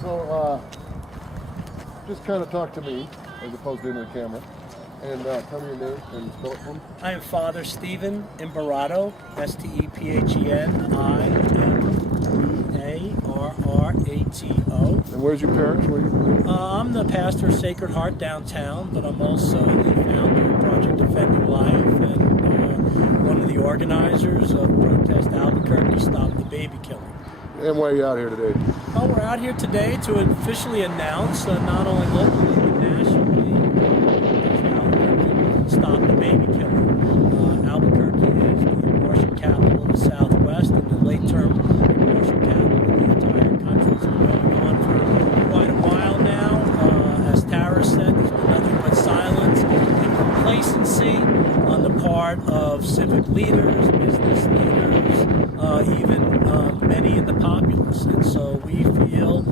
So, just kind of talk to me as opposed to into the camera, and tell me your name and spell it for me. I am Father Stephen Imbarrato, Stephenarrato. And where's your parish? Where you? I'm the pastor of Sacred Heart downtown, but I'm also the founder of Project Defending Life and one of the organizers of Protest Albuquerque, Stop the Baby Killing. And why are you out here today? Well, we're out here today to officially announce, not only locally but nationally, Albuquerque, Stop the Baby Killing. Albuquerque is the abortion capital of the Southwest and the late-term abortion capital of the entire country. It's been going on for quite a while now. As Tara said, there's been nothing but silence and complacency on the part of civic leaders, business leaders, even many in the populace. And so we feel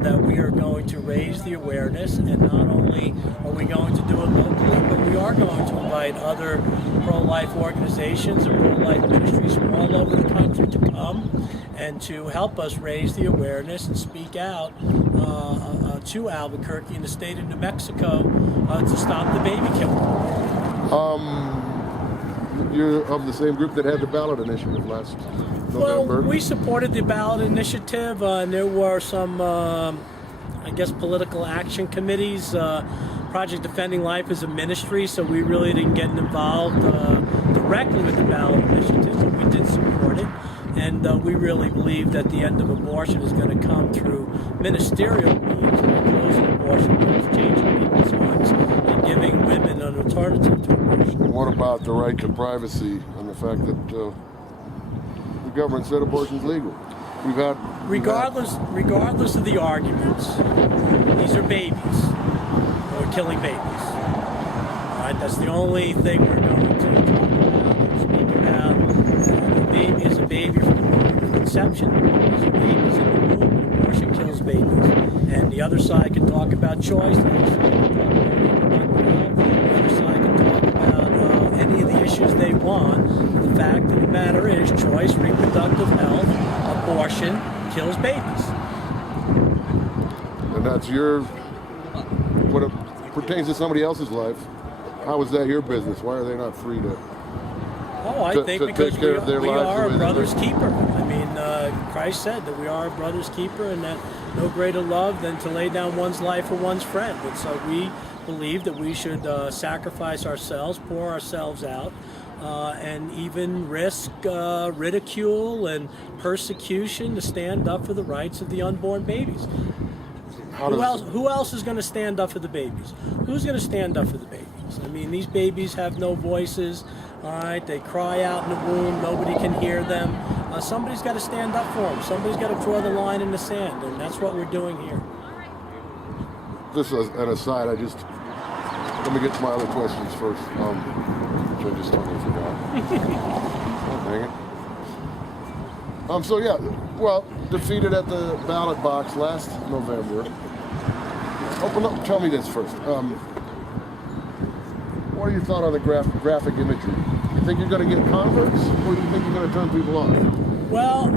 that we are going to raise the awareness, and not only are we going to do it locally, but we are going to invite other pro-life organizations and pro-life ministries from all over the country to come and to help us raise the awareness and speak out to Albuquerque and the state of New Mexico to stop the baby killing. You're of the same group that had the ballot initiative last November. Well, we supported the ballot initiative, and there were some, I guess, political action committees. Project Defending Life is a ministry, so we really didn't get involved directly with the ballot initiative, but we did support it. And we really believe that the end of abortion is going to come through ministerial means, like closing abortion laws, changing people's hearts, and giving women an alternative to abortion. And what about the right to privacy and the fact that the government said abortion's legal? Regardless of the arguments, these are babies. We're killing babies. All right, that's the only thing we're going to talk about and speak about. A baby is a baby from the moment of conception. These are babies in the womb. Abortion kills babies. And the other side can talk about choice. The other side can talk about reproductive health. The other side can talk about any of the issues they want. The fact of the matter is, choice, reproductive health, abortion kills babies. And that's when it pertains to somebody else's life, how is that your business? Why are they not free to I think because we are a brother's keeper. I mean, Christ said that we are a brother's keeper, and that no greater love than to lay down one's life for one's friend. And so we believe that we should sacrifice ourselves, pour ourselves out, and even risk ridicule and persecution to stand up for the rights of the unborn babies. Who else is going to stand up for the babies? Who's going to stand up for the babies? I mean, these babies have no voices, all right? They cry out in the womb. Nobody can hear them. Somebody's got to stand up for them. Somebody's got to draw the line in the sand, and that's what we're doing here. This is an aside. let me get to my other questions first, which I just totally forgot. Oh, dang it. So yeah, well, defeated at the ballot box last November. Open up, tell me this first. What are your thoughts on the graphic imagery? You think you're going to get converts, or do you think you're going to turn people off? Well,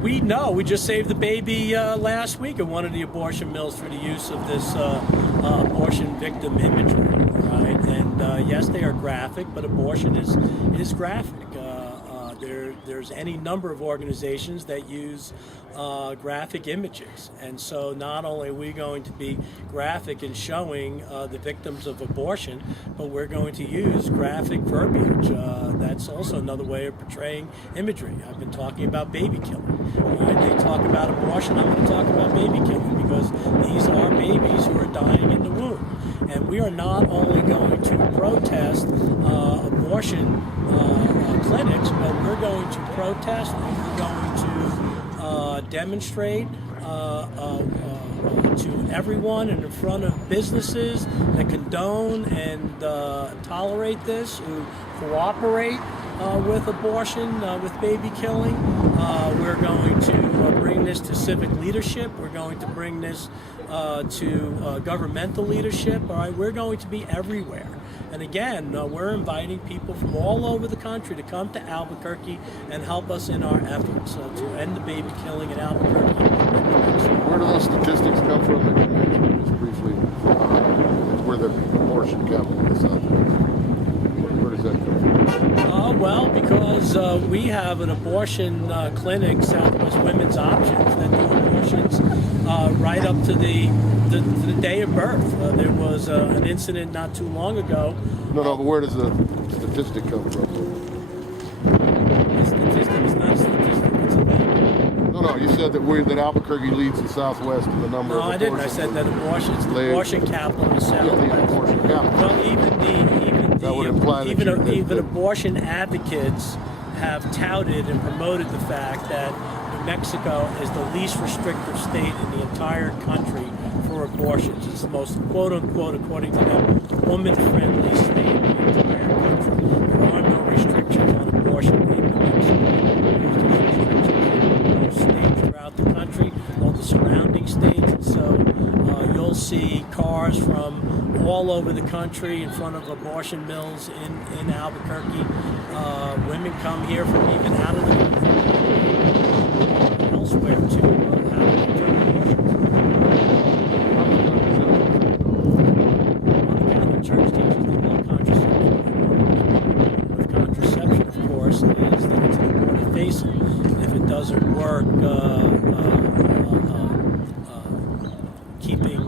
we just saved the baby last week at one of the abortion mills through the use of this abortion victim imagery, right? And yes, they are graphic, but abortion is graphic. There's any number of organizations that use graphic images, and so not only are we going to be graphic in showing the victims of abortion, but we're going to use graphic verbiage. That's also another way of portraying imagery. I've been talking about baby killing. Right? They talk about abortion, I'm going to talk about baby killing, because these are babies who are dying in the womb. And we are not only going to protest abortion clinics, but we're going to protest and we're going to demonstrate to everyone and in front of businesses that condone and tolerate this, who cooperate with abortion, with baby killing. We're going to bring this to civic leadership. We're going to bring this to governmental leadership. All right, we're going to be everywhere. And again, we're inviting people from all over the country to come to Albuquerque and help us in our efforts to end the baby killing in Albuquerque and we have an abortion clinic, Southwest Women's Options, that do abortions right up to the day of birth. There was an incident not too long ago. No, but where does the statistic come from? The statistic is not a statistic, it's a number. No, you said that Albuquerque leads the Southwest in the number of No, I abortions. didn't. I said that abortion's the abortion capital in the Yeah, the Southwest. abortion capital. Well, That would imply that even abortion advocates have touted and promoted the fact that New Mexico is the least restrictive state in the entire country for abortions. It's the most, quote unquote, according to them, woman-friendly state in the entire country. There are no restrictions on abortion in New Mexico. There's restrictions in most states throughout the country, all the surrounding states. And so you'll see cars from all over the country in front of abortion mills in Albuquerque. Women come here from even out of the country, elsewhere to have the Catholic Church teaches that no contraception. With contraception, of course, is that it's an abortifacient. If it doesn't work, keeping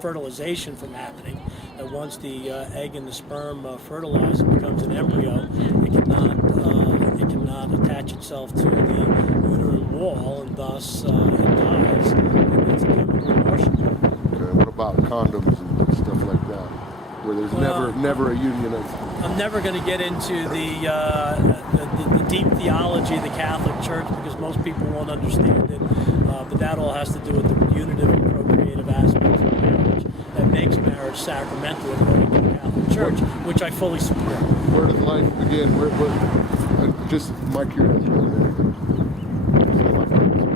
fertilization from happening. That once the egg and the sperm fertilize and becomes an embryo, it cannot attach itself to the uterine wall, and thus it dies. And that's a chemical abortion. Okay, what about condoms and stuff like that, where there's never a union of... I'm never going to get into the deep theology of the Catholic Church because most people won't understand it. But that all has to do with the unitive and procreative aspects of marriage that makes marriage sacramental according to the Catholic Church, which I fully support. Where does life begin? Just my curiosity. Some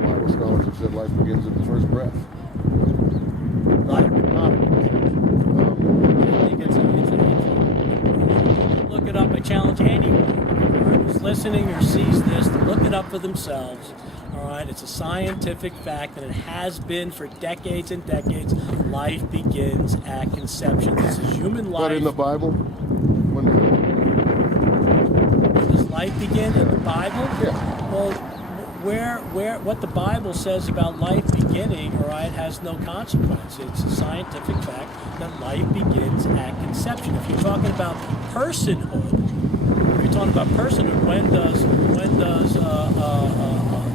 Bible scholars have said life begins at the first breath. I think it's look it up. I challenge anyone who's listening or sees this to look it up for themselves. All right, it's a scientific fact, and it has been for decades and decades. Life begins at conception. This is human life. But in the Bible, when does life begin in the Bible? Yeah. Well, what the Bible says about life beginning, all right, has no consequence. It's a scientific fact that life begins at conception. If you're talking about personhood, when does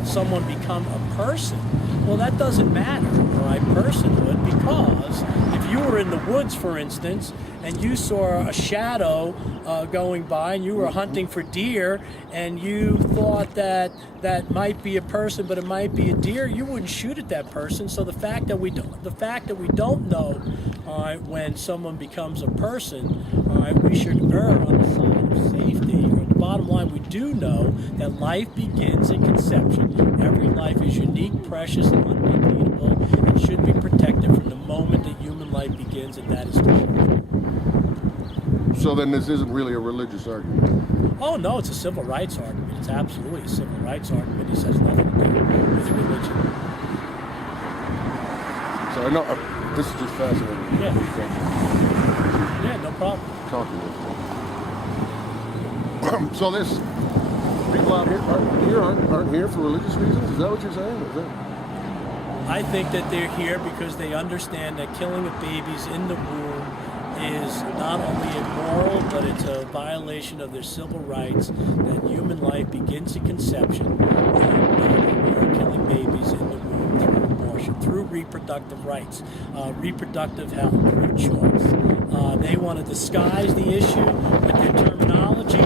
someone become a person? Well, that doesn't matter, all right, personhood, because if you were in the woods, for instance, and you saw a shadow going by and you were hunting for deer and you thought that might be a person but it might be a deer, you wouldn't shoot at that person. So the fact that we don't know, all right, when someone becomes a person, all right, we should err on the side of safety. Or the bottom line, we do know that life begins in conception. Every life is unique, precious, and unrepeatable, and should be protected from the moment that human life begins, and that is today. So then this isn't really a religious argument. Oh no, it's a civil rights argument. It's absolutely a civil rights argument. This has nothing to do with religion. So I know this is just fascinating. Yeah, no problem. Talking with you. So this people out here aren't here for religious reasons. Is that what you're saying? Is that... I think that they're here because they understand that killing of babies in the womb is not only immoral, but it's a violation of their civil rights, that human life begins at conception, and we are killing babies in the womb through abortion, through reproductive rights, reproductive health, through choice. They want to disguise the issue with their terminology,